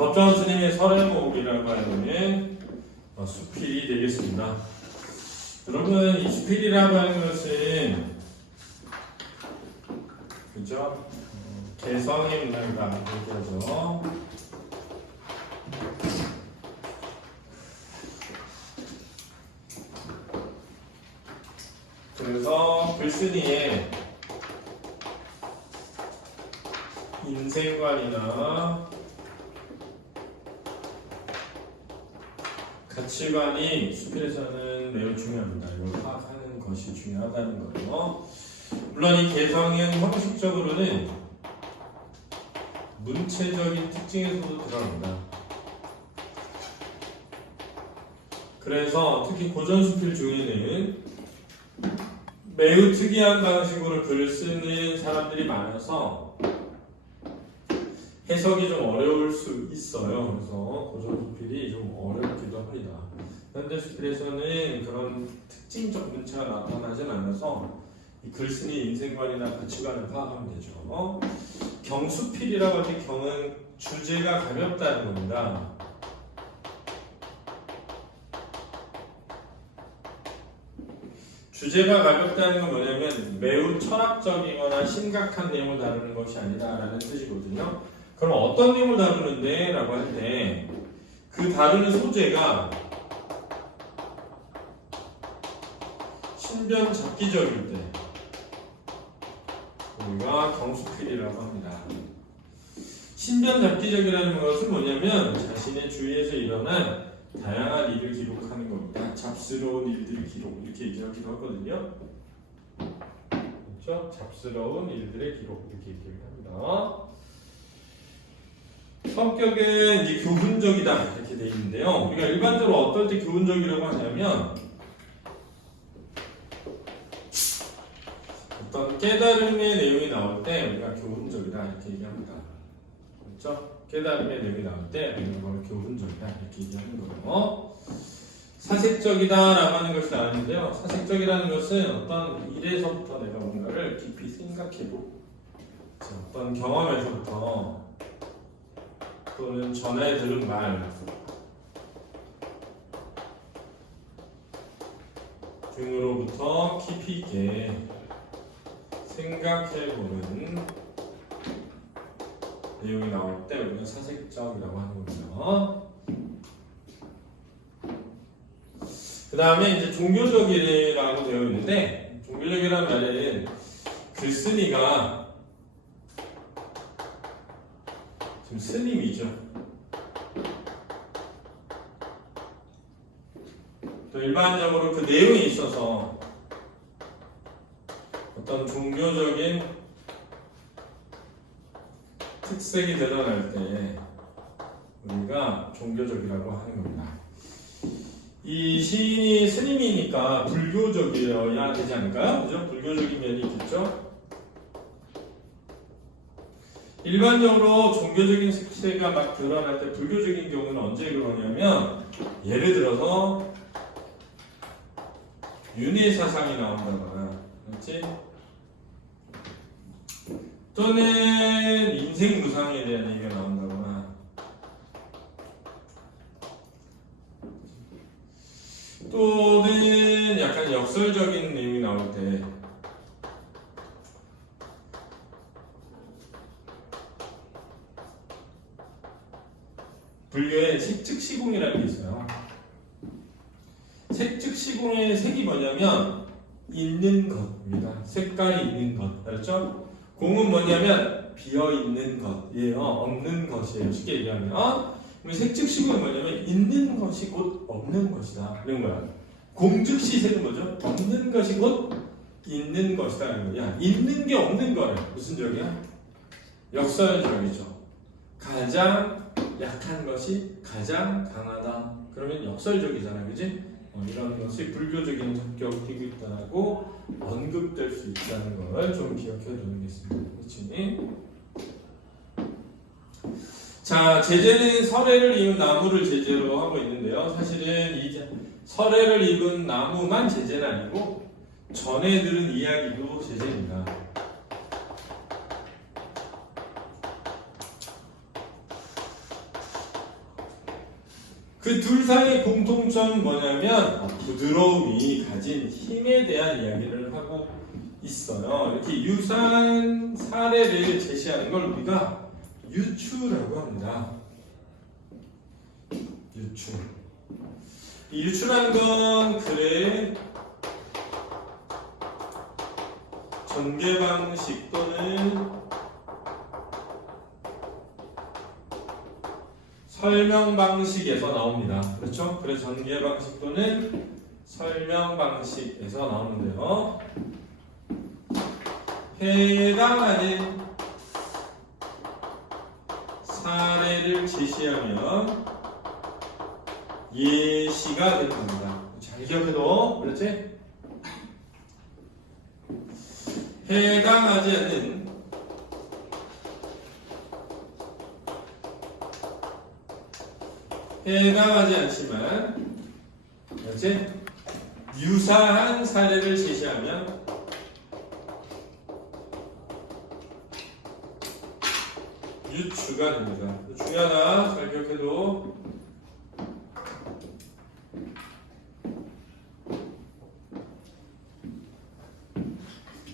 법정 스님의 설해목이라고 하는 수필이 되겠습니다. 여러분, 이 수필이라고 하는 것은 그죠? 개성의 문학이다 얘기하죠. 그래서 글쓴이의 인생관이나 가치관이 수필에서는 매우 중요합니다. 이걸 파악하는 것이 중요하다는 거예요. 물론 이 개성은 형식적으로는 문체적인 특징에서도 드러납니다. 그래서 특히 고전 수필 중에는 매우 특이한 방식으로 글을 쓰는 사람들이 많아서 해석이 좀 어려울 수 있어요. 그래서 고전 수필이 좀 어렵기도 합니다. 현대 수필에서는 그런 특징적 문체가 나타나진 않아서 이 글쓴이 인생관이나 가치관을 파악하면 되죠. 경수필이라고 할 때 경은 주제가 가볍다는 겁니다. 주제가 가볍다는 건 뭐냐면 매우 철학적이거나 심각한 내용을 다루는 것이 아니다라는 뜻이거든요. 그럼 어떤 내용을 다루는데? 라고 할 때 그 다루는 소재가 신변잡기적일 때 우리가 경수필이라고 합니다. 신변잡기적이라는 것은 뭐냐면 자신의 주위에서 일어난 다양한 일을 기록하는 겁니다. 잡스러운 일들을 기록 이렇게 얘기하기도 하거든요. 그렇죠? 잡스러운 일들의 기록 이렇게 얘기합니다. 성격은 이제 교훈적이다 이렇게 돼 있는데요. 우리가 일반적으로 어떨 때 교훈적이라고 하냐면 어떤 깨달음의 내용이 나올 때 우리가 교훈적이다 이렇게 얘기합니다. 그렇죠? 깨달음의 내용이 나올 때 이런 걸 교훈적이다 이렇게 얘기하는 거예요. 사색적이다라고 하는 것이 나왔는데요. 사색적이라는 것은 어떤 일에서부터 내가 뭔가를 깊이 생각해보고 어떤 경험에서부터 또는 전에 들은 말 등으로부터 깊이 있게 생각해보는 내용이 나올 때 우리가 사색적이라고 하는 겁니다. 그 다음에 이제 종교적이라고 되어 있는데 종교적이라는 말에는 글쓴이가 지금 스님이죠. 또 일반적으로 그 내용에 있어서 어떤 종교적인 특색이 드러날 때 우리가 종교적이라고 하는 겁니다. 이 시인이 스님이니까 불교적이어야 되지 않을까요? 그죠? 불교적인 면이 있겠죠? 일반적으로 종교적인 색채가 막 드러날 때 불교적인 경우는 언제 그러냐면 예를 들어서 윤회 사상이 나온다거나 그렇지? 또는 인생 무상에 대한 얘기가 나온다거나 또는 약간 역설적인 내용이 나올 때 불교에 색즉시공이라는 게 있어요. 색즉시공의 색이 뭐냐면 있는 것입니다. 색깔이 있는 것. 알았죠? 공은 뭐냐면 비어있는 것이에요. 없는 것이에요. 쉽게 얘기하면 색즉시공은 뭐냐면 있는 것이 곧 없는 것이다. 이런 거야. 공즉시 색은 뭐죠? 없는 것이 곧 있는 것이다. 거야. 있는 게 없는 거래. 무슨 적이야? 역설적이죠. 가장 약한 것이 가장 강하다. 그러면 역설적이잖아, 그지? 이런 것이 불교적인 성격을 띠고 있다고 언급될 수 있다는 걸 좀 기억해 두는 게 있습니다. 그렇지? 자, 제재는 설해를 입은 나무를 제재로 하고 있는데요. 사실은 이 설해를 입은 나무만 제재는 아니고 전에 들은 이야기도 제재입니다. 그 둘 사이의 공통점은 뭐냐면 부드러움이 가진 힘에 대한 이야기를 하고 있어요. 이렇게 유사한 사례를 제시하는 걸 우리가 유추라고 합니다. 유추. 이 유추라는 건 글의 전개 방식 또는 설명 방식에서 나옵니다. 그렇죠? 그래서 전개 방식 또는 설명 방식에서 나오는데요. 해당하는 사례를 제시하면 예시가 되는 겁니다. 잘 기억해도 그렇지? 해당하지 않지만 그렇지? 유사한 사례를 제시하면 유추가 됩니다. 중요하다. 잘 기억해도.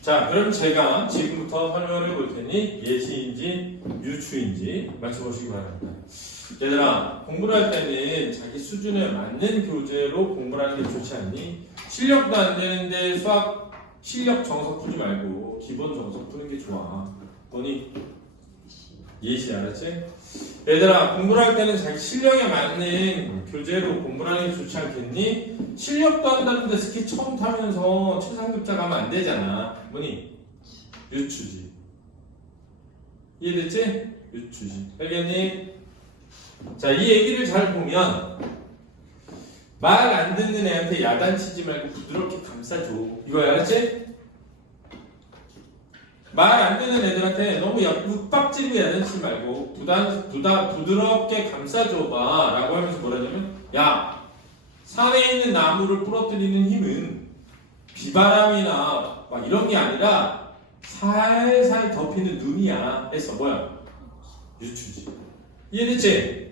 자, 그럼 제가 지금부터 설명을 해볼 테니 예시인지 유추인지 맞춰보시기 바랍니다. 얘들아, 공부를 할 때는 자기 수준에 맞는 교재로 공부를 하는 게 좋지 않니? 실력도 안 되는데 수학 실력 정석 푸지 말고 기본 정석 푸는 게 좋아. 뭐니? 예시 알았지? 얘들아, 공부를 할 때는 자기 실력에 맞는 교재로 공부를 하는 게 좋지 않겠니? 실력도 한다는데 스키 처음 타면서 최상급자 가면 안 되잖아. 뭐니? 유추지. 이해됐지? 유추지. 알겠니? 자, 이 얘기를 잘 보면 말 안 듣는 애한테 야단치지 말고 부드럽게 감싸줘. 이거 알았지? 말 안 듣는 애들한테 너무 윽박지르게 야단치지 말고 부드럽게 감싸줘봐 라고 하면서 뭐라냐면, 야, 산에 있는 나무를 부러뜨리는 힘은 비바람이나 막 이런 게 아니라 살살 덮이는 눈이야 해서 뭐야? 유추지. 이해됐지?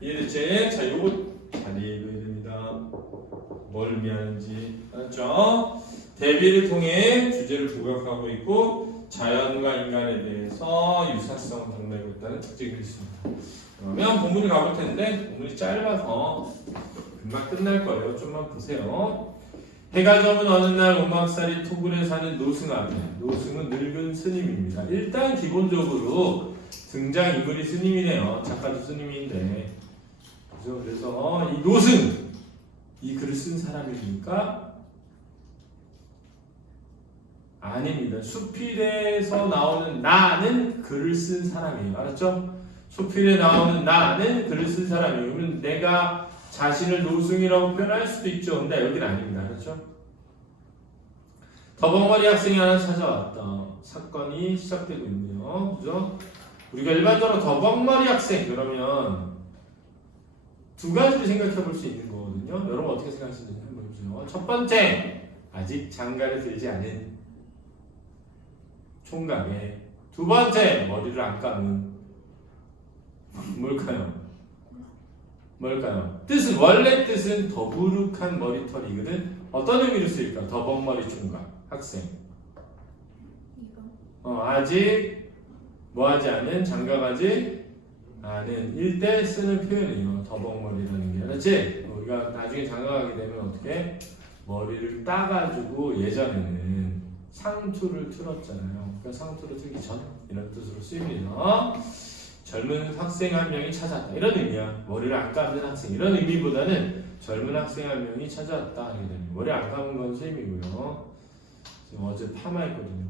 이해됐지? 자, 요거 잘 이해해야 됩니다. 뭘 의미하는지 알았죠? 대비를 통해 주제를 부각하고 있고 자연과 인간에 대해서 유사성을 드러내고 있다는 특징이 있습니다. 그러면 본문을 가볼 텐데 본문이 짧아서 금방 끝날 거예요. 좀만 보세요. 해가 져은 어느 날 오막살이 토굴에 사는 노승 앞에, 노승은 늙은 스님입니다. 일단 기본적으로 등장인물이 스님이네요. 작가도 스님인데, 그래서 이 노승, 이 글을 쓴 사람입니까? 아닙니다. 수필에서 나오는 나는 글을 쓴 사람이에요. 알았죠? 수필에 나오는 나는 글을 쓴 사람이에요. 그러면 내가 자신을 노승이라고 표현할 수도 있죠. 근데 여기는 아닙니다. 그렇죠? 더벅머리 학생이 하나 찾아왔다. 사건이 시작되고 있네요. 그죠? 우리가 일반적으로 더벅머리 학생 그러면 두 가지를 생각해 볼 수 있는 거거든요. 여러분 어떻게 생각하시는지 한번 해보세요. 첫 번째, 아직 장가를 들지 않은 총각에. 두 번째, 머리를 안 감은. 뭘까요? 뜻은, 원래 뜻은 더부룩한 머리털이거든. 어떤 의미로 쓰일까? 더벅머리 총각 학생. 아직 뭐하지 않은, 장가가지 않은 일때 쓰는 표현이에요. 더벅머리라는 게. 알았지? 우리가 나중에 장가가게 되면 어떻게? 머리를 따가지고 예전에는 상투를 틀었잖아요. 그러니까 상투를 틀기 전 이런 뜻으로 쓰입니다. 젊은 학생 한 명이 찾아왔다. 이런 의미야. 머리를 안 감는 학생. 이런 의미보다는 젊은 학생 한 명이 찾아왔다. 하게 됩니다. 머리 안 감은 건 셈이고요. 지금 어제 파마했거든요.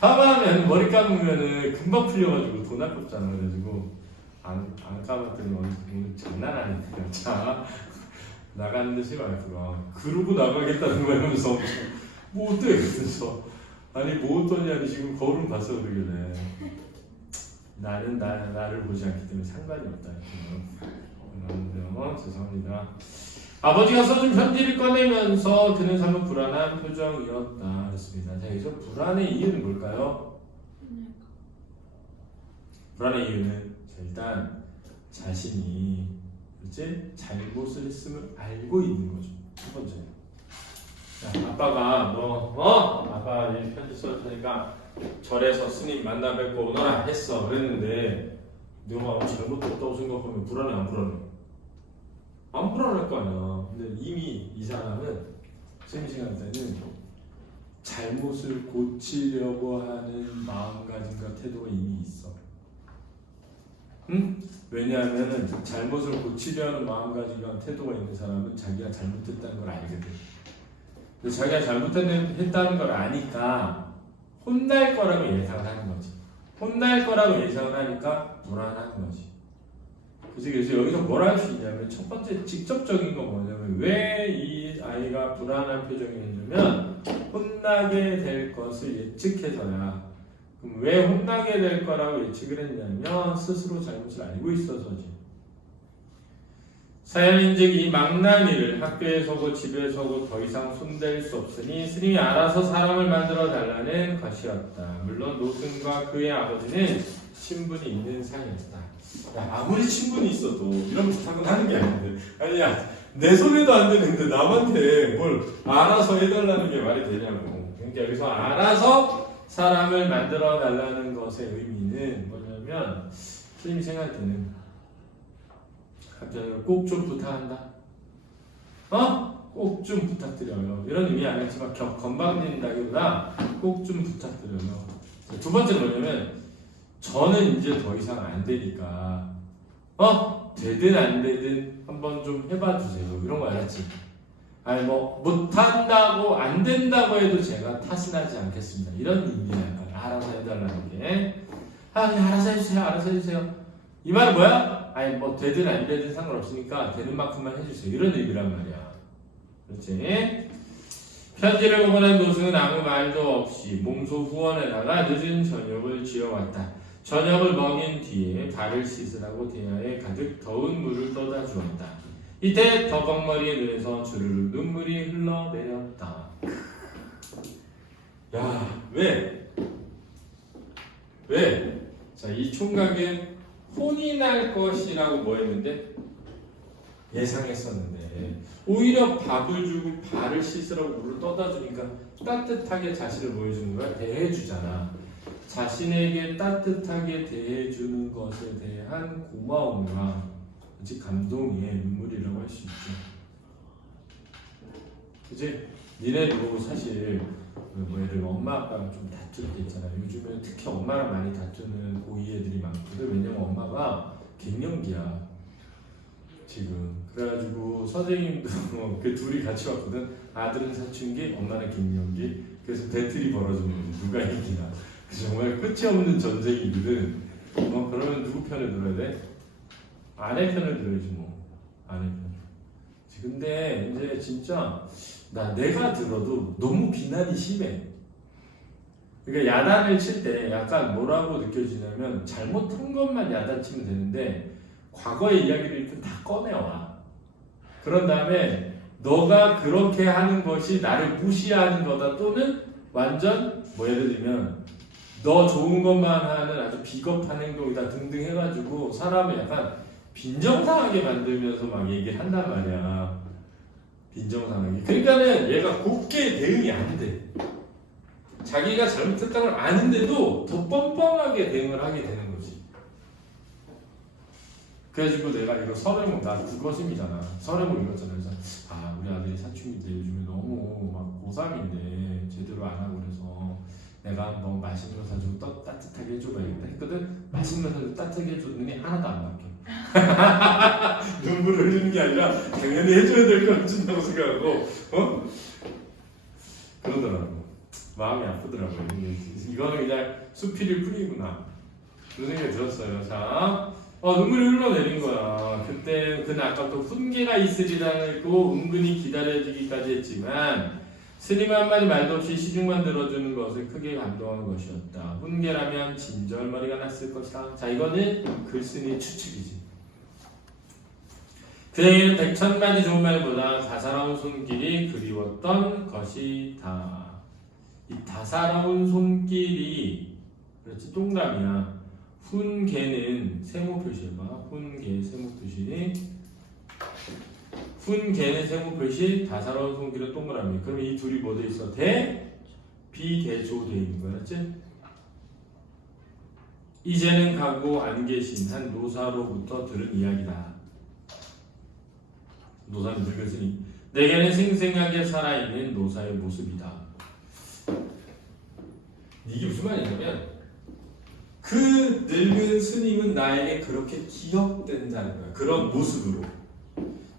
파마하면 머리 감으면은 금방 풀려가지고 돈 아깝잖아. 그래가지고 안 감았더니 오늘 장난 아니에요. 자, 나가는데 제 와이프가 그러고 나가겠다는 거 이러면서 뭐 어때? 그래서 아니 뭐 어떠냐니 지금 거울을 봐서 그러길래 나는 나를 보지 않기 때문에 상관이 없다. 그런데요, 죄송합니다. 아버지가 써준 편지를 꺼내면서 그는 사뭇 불안한 표정이었다. 그렇습니다. 자, 여기서 불안의 이유는 뭘까요? 불안의 이유는 자, 일단 자신이 그치? 잘못을 했음을 알고 있는 거죠. 첫 번째. 자, 아빠가 아빠 이 편지 써줄 테니까 절에서 스님 만나 뵙고 오너라 했어. 그랬는데 너가 잘못했다고 생각하면 불안해 안 불안해? 안 불안할 거 아니야. 근데 이미 이 사람은 스님이 생각할 때는 잘못을 고치려고 하는 마음가짐과 태도가 이미 있어. 응? 왜냐하면 잘못을 고치려는 마음가짐과 태도가 있는 사람은 자기가 잘못했다는 걸 알거든. 근데 자기가 잘못했다는 걸 아니까 혼날 거라고 예상을 하는 거지. 혼날 거라고 예상을 하니까 불안한 거지. 그래서 여기서 뭘 할 수 있냐면 첫 번째 직접적인 건 뭐냐면 왜 이 아이가 불안한 표정이 있냐면 혼나게 될 것을 예측해서야. 그럼 왜 혼나게 될 거라고 예측을 했냐면 스스로 잘못을 알고 있어서지. 사연인즉 이 망나니를 학교에서고 집에서고 더 이상 손댈 수 없으니 스님이 알아서 사람을 만들어 달라는 것이었다. 물론 노승과 그의 아버지는 신분이 있는 사이였다. 야, 아무리 신분이 있어도 이런 부탁은 하는 게 아닌데 아니야 내 손에도 안 되는데 남한테 뭘 알아서 해달라는 게 말이 되냐고. 그러니까 여기서 알아서 사람을 만들어 달라는 것의 의미는 뭐냐면 스님이 생각할 때는 꼭 좀 부탁한다. 꼭 좀 부탁드려요. 이런 의미 아니지만 건방진다기보다 꼭 좀 부탁드려요. 두 번째는 뭐냐면 저는 이제 더 이상 안 되니까 되든 안 되든 한번 좀 해봐 주세요. 이런 거 알았지? 아니 뭐 못한다고 안 된다고 해도 제가 탓은 하지 않겠습니다. 이런 의미야. 알아서 해달라는 게. 그냥 알아서 해주세요. 알아서 해주세요. 이 말은 뭐야? 아니 뭐 되든 안 되든 상관없으니까 되는 만큼만 해주세요. 이런 의미란 말이야. 그렇지? 편지를 보고 난 노승은 아무 말도 없이 몸소 후원에다가 늦은 저녁을 지어왔다. 저녁을 먹인 뒤에 발을 씻으라고 대야에 가득 더운 물을 떠다 주었다. 이때 더벅머리의 눈에서 주르륵 눈물이 흘러내렸다. 야, 왜? 자, 이 총각은 혼이 날 것이라고 뭐 했는데? 예상했었는데 오히려 밥을 주고 발을 씻으라고 물을 떠다 주니까 따뜻하게 자신을 보여주는 거야. 대해주잖아. 자신에게 따뜻하게 대해주는 것에 대한 고마움과 감동의 눈물이라고 할 수 있죠. 그치? 니네도 사실 뭐 예를 들면 엄마 아빠가 좀 다툴 때 있잖아. 요즘에 특히 엄마랑 많이 다투는 고이 애들이 많거든. 왜냐면 엄마가 갱년기야 지금. 그래가지고 선생님도 그 둘이 같이 왔거든. 아들은 사춘기, 엄마는 갱년기. 그래서 배틀이 벌어지는 누가 이기나. 정말 끝이 없는 전쟁이거든. 그러면 누구 편을 들어야 돼? 아내 편을 들어야지 뭐. 아내 편. 근데 이제 진짜 내가 들어도 너무 비난이 심해. 그러니까 야단을 칠 때 약간 뭐라고 느껴지냐면 잘못한 것만 야단치면 되는데 과거의 이야기를 일단 다 꺼내와. 그런 다음에 너가 그렇게 하는 것이 나를 무시하는 거다 또는 완전 뭐 예를 들면 너 좋은 것만 하는 아주 비겁한 행동이다 등등 해가지고 사람을 약간 빈정상하게 만들면서 막 얘기를 한단 말이야. 빈정상하게. 그러니까는 얘가 곱게 대응이 안 돼. 자기가 잘못했다는 걸 아는데도 더 뻔뻔하게 대응을 하게 되는 거지. 그래가지고 내가 이거 설해목 나 국어심이잖아. 설해목 읽었잖아. 그래서 우리 아들이 사춘기인데 요즘에 너무 막 고3인데 제대로 안 하고 그래서 내가 한번 맛있는 거 사주고 따뜻하게 해줘봐야겠다 했거든. 맛있는 거 사주고 따뜻하게 해줬더니 하나도 안 바뀌어. 눈물을 흘리는 게 아니라 당연히 해줘야 될 걸 해준다고 생각하고 그러더라고. 마음이 아프더라고요. 이거는 그냥 수필일 뿐이구나 그런 생각이 들었어요. 자, 눈물이 흘러내린 거야. 그때 그는 아까부터 훈계가 있으리라 했고 은근히 기다려주기까지 했지만 스님 한마디 말도 없이 시중만 들어주는 것을 크게 감동한 것이었다. 훈계라면 진절머리가 났을 것이다. 자, 이거는 글쓴이의 추측이지. 그에게는 백천만이 좋은 말보다 다사로운 손길이 그리웠던 것이다. 이 다사로운 손길이 그렇지 동감이야. 훈계는 세모 표시해봐. 훈계 세모 표시 군, 개는 세모 표시, 다사로운 손길은 동그라미. 그러면 이 둘이 뭐 돼 있어? 비대조 돼 있는 거야, 맞지? 이제는 가고 안 계신 한 노사로부터 들은 이야기다. 노사는 늙었으니 내게는 생생하게 살아있는 노사의 모습이다. 이게 무슨 말이냐면 그 늙은 스님은 나에게 그렇게 기억된다는 거야. 그런 모습으로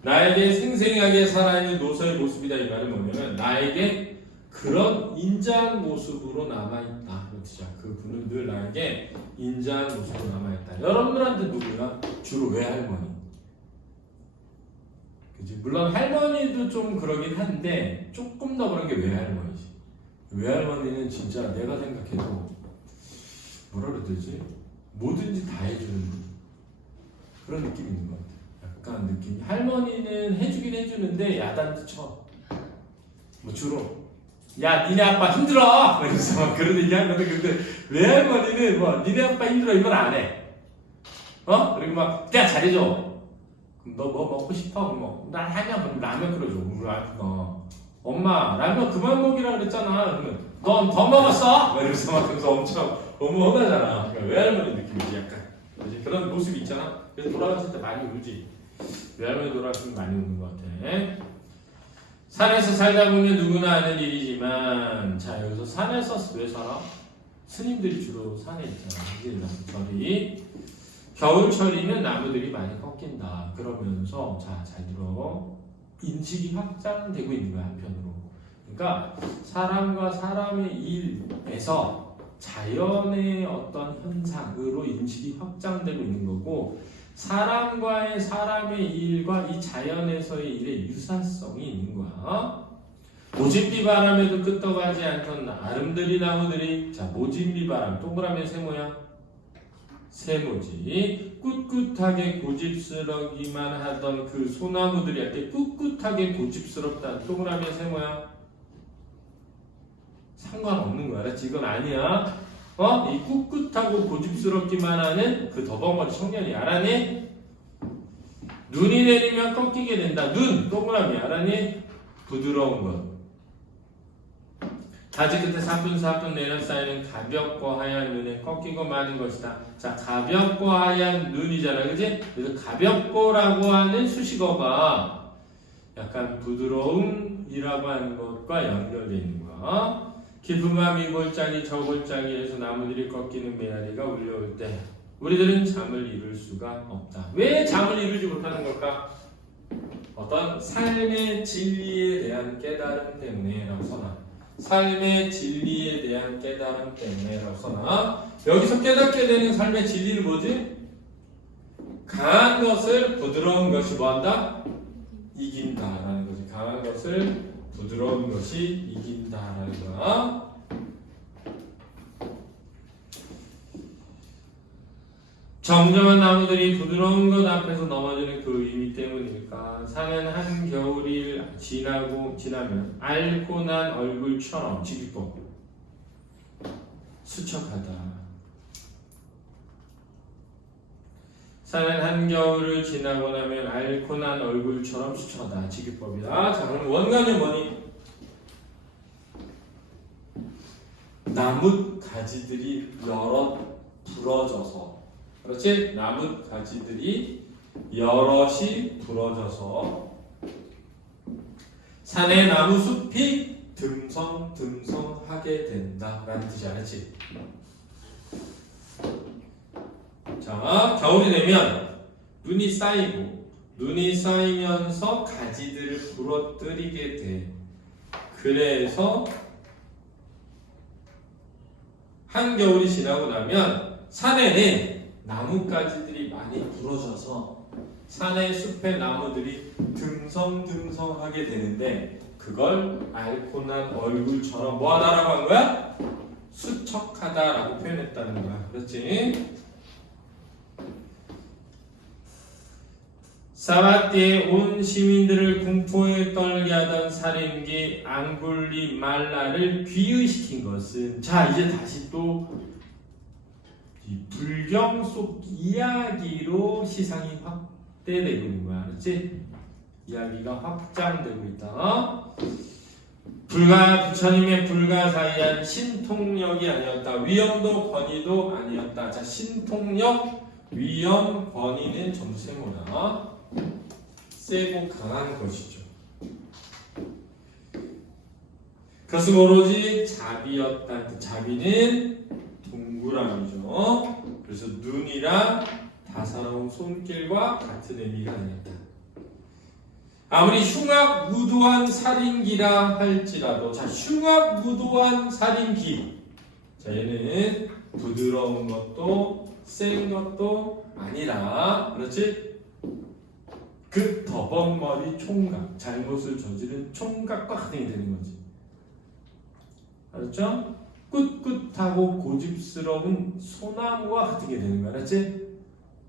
나에게 생생하게 살아있는 노사의 모습이다. 이 말은 뭐냐면 나에게 그런 인자한 모습으로 남아있다. 그렇죠? 그분은 늘 나에게 인자한 모습으로 남아있다. 여러분들한테 누구야? 주로 외할머니. 그치? 물론 할머니도 좀 그러긴 한데 조금 더 그런 게 외할머니지. 외할머니는 진짜 내가 생각해도 뭐라 그래야 되지? 뭐든지 다 해주는 그런 느낌이 있는 것 같아. 약간 느낌이. 할머니는 해주긴 해주는데 야단도 쳐. 뭐 주로 야 니네 아빠 힘들어! 그래서 막 그런 얘기 하거든. 근데 외할머니는 뭐 니네 아빠 힘들어 이 말 안 해. 그리고 막 내가 잘해줘. 그럼 너 뭐 먹고 싶어? 뭐 나 하면 라면 끓여줘. 우리 아빠가 엄마 라면 그만 먹이라 그랬잖아. 그러면 넌 더 먹었어? 이러면서 막 그래서 엄청 너무 혼나잖아. 그러니까 외할머니 느낌이지 약간. 그치? 그런 모습이 있잖아. 그래서 돌아갔을 때 많이 울지. 외할머니 돌아갔을 때 많이 우는 것 같아. 산에서 살다 보면 누구나 아는 일이지만 자 여기서 산에서 왜 살아? 스님들이 주로 산에 있잖아. 절이 겨울철이면 나무들이 많이 꺾인다. 그러면서 자 잘 들어 인식이 확장되고 있는 거야 한편으로. 그러니까 사람과 사람의 일에서 자연의 어떤 현상으로 인식이 확장되고 있는 거고 사람과의 사람의 일과 이 자연에서의 일의 유사성이 있는 거야. 모진비 바람에도 끄떡하지 않던 아름드리 나무들이 자 모진비 바람 동그라미 세모야. 세모지. 꿋꿋하게 고집스러기만 하던 그 소나무들이 할때 꿋꿋하게 고집스럽다. 동그라미 세모야. 상관없는 거야. 알았지? 이건 아니야. 이 꿋꿋하고 고집스럽기만 하는 그 더벙거리 청년이 알았니? 눈이 내리면 꺾이게 된다. 눈 동그라미 알았니? 부드러운 것. 가지 끝에 사뿐사뿐 내려 쌓이는 가볍고 하얀 눈에 꺾이고 마는 것이다. 자, 가볍고 하얀 눈이잖아, 그지? 그래서 가볍고라고 하는 수식어가 약간 부드러움이라고 하는 것과 연결되어 있는 거야. 깊은 밤 이 골짜기 저 골짜기에서 나무들이 꺾이는 메아리가 울려올 때 우리들은 잠을 이룰 수가 없다. 왜 잠을 이루지 못하는 걸까? 어떤 삶의 진리에 대한 깨달음 때문에 라고 써놔. 삶의 진리에 대한 깨달음 때문에 라고 써놔. 여기서 깨닫게 되는 삶의 진리는 뭐지? 강한 것을 부드러운 것이 뭐한다? 이긴다라는 거지. 강한 것을 부드러운 것이 이긴다라는 거야. 정정한 나무들이 부드러운 것 앞에서 넘어지는 그 의미 때문일까? 산은 한겨울이 지나면 앓고 난 얼굴처럼 지기법 수척하다. 산은 한겨울을 지나고 나면 앓고 난 얼굴처럼 수척하다. 지기법이다. 자, 그럼 원관은 뭐니? 나뭇 가지들이 여럿 부러져서 그렇지? 나뭇 가지들이 여럿이 부러져서 산의 나무 숲이 듬성듬성하게 된다라는 뜻이 알았지? 자, 겨울이 되면 눈이 쌓이면서 가지들을 부러뜨리게 돼. 그래서 한겨울이 지나고 나면 산에는 나뭇가지들이 많이 부러져서 산의 숲의 나무들이 듬성듬성하게 되는데 그걸 앓고 난 얼굴처럼 뭐하다라고 한 거야? 수척하다라고 표현했다는 거야. 그렇지? 사바띠에 온 시민들을 공포에 떨게 하던 살인귀 앙굴리 말라를 귀의시킨 것은 자 이제 다시 또 이 불경 속 이야기로 시상이 확대되고 있는 거야. 알았지? 이야기가 확장되고 있다. 부처님의 불가사의한 신통력이 아니었다. 위엄도 권위도 아니었다. 자, 신통력, 위엄, 권위는 전부 뭐다? 세고 강한 것이죠. 그것은 오로지 자비였다. 자비는 동그라미죠. 그래서 눈이랑 다사로운 손길과 같은 의미가 아니었다. 아무리 흉악무도한 살인기라 할지라도, 자, 흉악무도한 살인기. 자, 얘는 부드러운 것도 센 것도 아니라, 그렇지? 그 더벅머리 총각, 잘못을 저지른 총각과 같은 게 되는 거지. 알았죠? 꿋꿋하고 고집스러운 소나무와 같은 게 되는 거야. 알았지?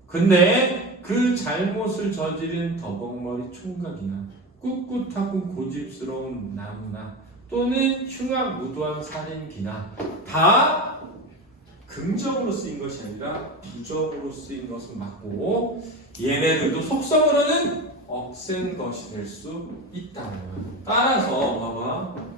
근데 그 잘못을 저지른 더벅머리 총각이나 꿋꿋하고 고집스러운 나무나 또는 흉악무도한 살인기나 다 긍정으로 쓰인 것이 아니라 부정으로 쓰인 것은 맞고, 얘네들도 속성으로는 억센 것이 될 수 있다는 거야. 따라서 봐봐.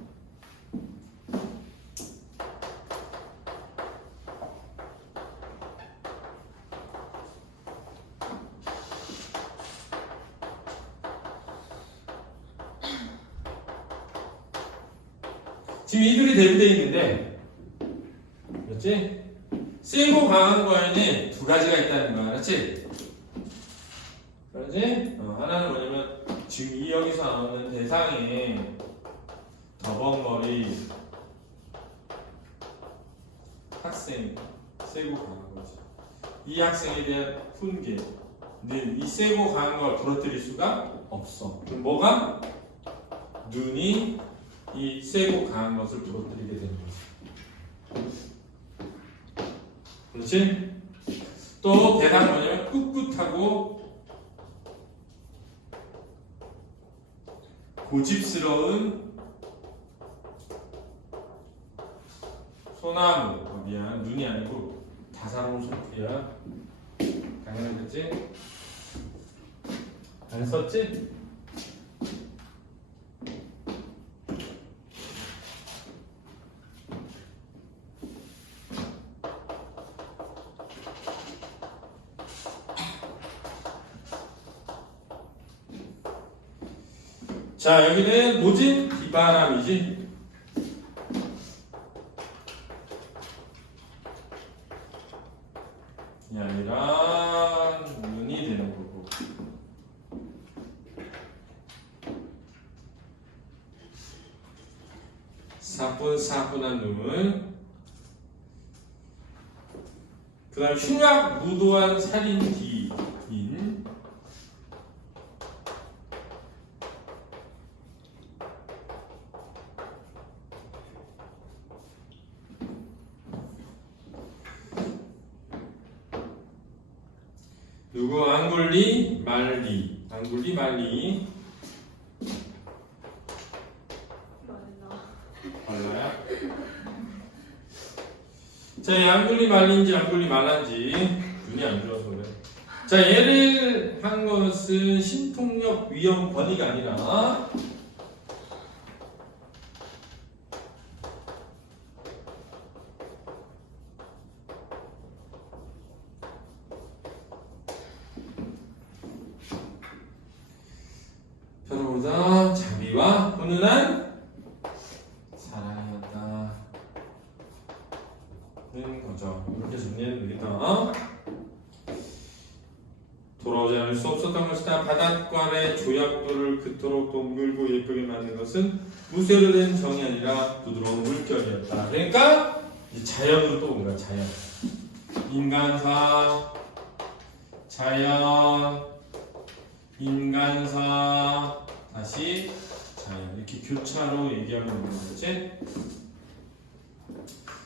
지금 이 둘이 대비되어 있는데, 그렇지? 세고 강한 거에는 두 가지가 있다는 거야. 그렇지? 그렇지? 하나는 뭐냐면, 지금 이 여기서 나오는 대상의 더벅머리 학생, 세고 강한 거지. 이 학생에 대한 훈계는 이 세고 강한 걸 부러뜨릴 수가 없어. 그럼 뭐가? 눈이 이 세고 강한 것을 부러뜨리게 되는 거지. 그렇지? 또 대상 뭐냐면 꿋꿋하고 고집스러운 소나무. 미안, 눈이 아니고 다사로운 소피야. 당연하겠지? 안 썼지? 자, 여기는 모진 비바람이지. 이 아니라 눈이 되는 거고. 사뿐사뿐한 눈. 그 다음 흉악무도한 살인기인. 누구? 앙굴리 말리. 앙굴리 말리. 말라야? 자, 이 앙굴리 말리인지 앙굴리 말란지 눈이 안 좋아서 그래. 자, 얘를 한 것은 신통력, 위엄, 권위가 아니라 서로보다 자비와 훈훈한 사랑이었다는 거죠. 이렇게 정리해도 되겠다. 돌아오지 않을 수 없었던 것이다. 바닷가의 조약돌을 그토록 동글고 예쁘게 만든 것은 무쇠로 된 정이 아니라 부드러운 물결이었다. 그러니까 이 자연으로 또 온 거야. 자연. 인간사, 자연, 인간사, 다시 자연. 이렇게 교차로 얘기하면 되는 거지.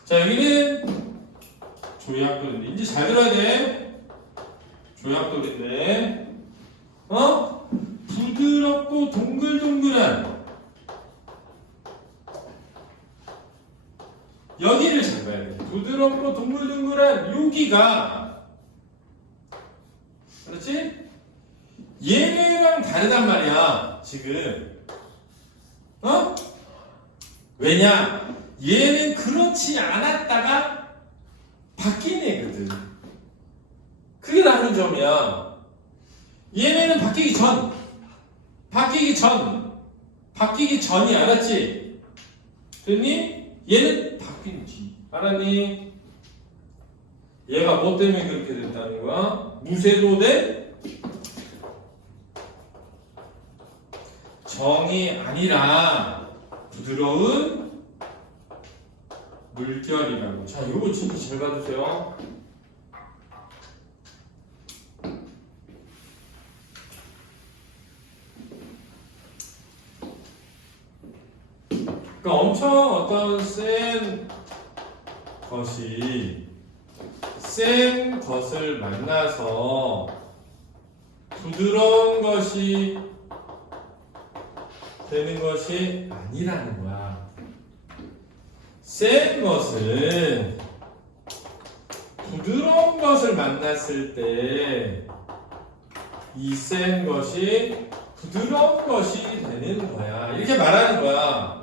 자, 여기는 조약돌인데 이제 잘 들어야 돼. 조약돌인데 부드럽고 동글동글한, 여기를 잘 봐야 돼. 부드럽고 동글동글한 여기가, 그렇지? 얘네랑 얘랑 다르단 말이야 지금. 어? 왜냐? 얘는 그렇지 않았다가 바뀐 애거든. 그게 다른 점이야. 얘네는 바뀌기 전이 알았지? 됐니? 얘는 바뀐 뒤. 알았니? 얘가 뭐 때문에 그렇게 됐다는 거야? 무쇠도 돼? 정이 아니라 부드러운 물결이라고. 자, 이거 진짜 잘 봐주세요. 그러니까 엄청 어떤 센 것을 만나서 부드러운 것이 되는 것이 아니라는 거야. 센 것은 부드러운 것을 만났을 때 이 센 것이 부드러운 것이 되는 거야. 이렇게 말하는 거야.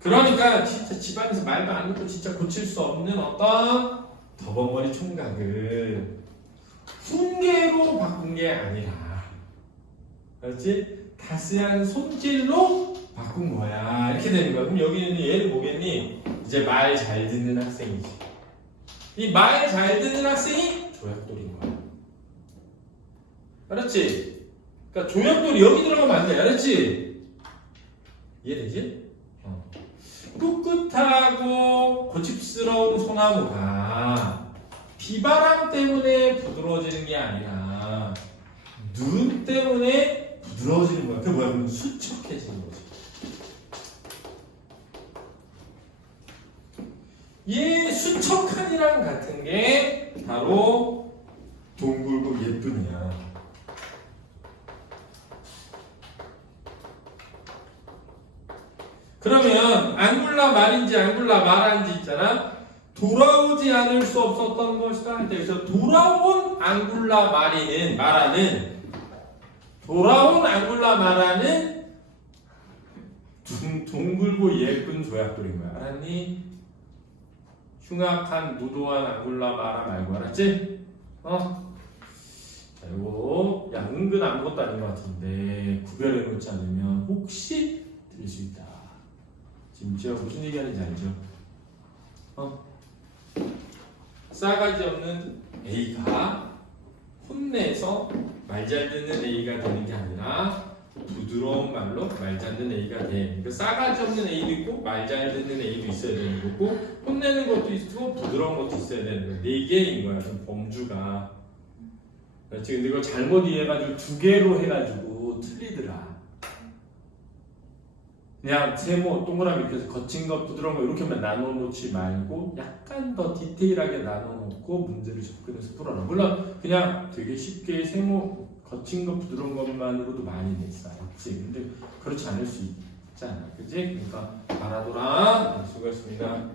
그러니까 진짜 집안에서 말도 안 듣고 진짜 고칠 수 없는 어떤 더벅머리 총각을 훈계로 바꾼 게 아니라, 그렇지? 다스한 손질로 바꾼 거야. 이렇게 되는 거야. 그럼 여기는 얘를 보겠니? 이제 말 잘 듣는 학생이지. 이 말 잘 듣는 학생이 조약돌인 거야. 알았지? 그러니까 조약돌이 여기 들어가면 안 돼. 알았지? 이해되지? 꿋꿋하고 고집스러운 소나무가 비바람 때문에 부드러워지는 게 아니라 눈 때문에 부드러워지는 거야. 그게 뭐야? 수척해지는 거지. 이 수척한이랑 같은 게 바로 동굴고 예쁜이야. 그러면 앙굴라 말인지 앙굴라 말한지 있잖아. 돌아오지 않을 수 없었던 것이다. 그래서 돌아온 앙굴라 말하는 동글고 예쁜 조약돌인 거야. 알았니? 흉악한 무도한 앙굴라 마라 말고. 알았지? 자, 이거 야 은근 아무것도 아닌 것 같은데 구별해 놓지 않으면 혹시 들릴 수 있다. 지금 제가 무슨 얘기하는지 알죠? 싸가지 없는 A가 혼내서 말 잘 듣는 A가 되는 게 아니라 부드러운 말로 말 잘 듣는 A가 돼. 그러니까 싸가지 없는 A도 있고 말 잘 듣는 A도 있어야 되는 거고, 혼내는 것도 있고 부드러운 것도 있어야 되는 거야. 네 개인 거야 지금 범주가. 그렇지? 근데 이걸 잘못 이해해가지고 두 개로 해가지고 틀리더라. 그냥 세모 동그라미 이렇게 해서 거친 거 부드러운 거 이렇게만 나눠놓지 말고 약간 더 디테일하게 나눠놓고 문제를 접근해서 풀어라. 물론 그냥 되게 쉽게 세모 거친 거 부드러운 것만으로도 많이 냈어. 알지? 근데 그렇지 않을 수 있잖아. 그치? 그러니까 말하더라. 수고했습니다.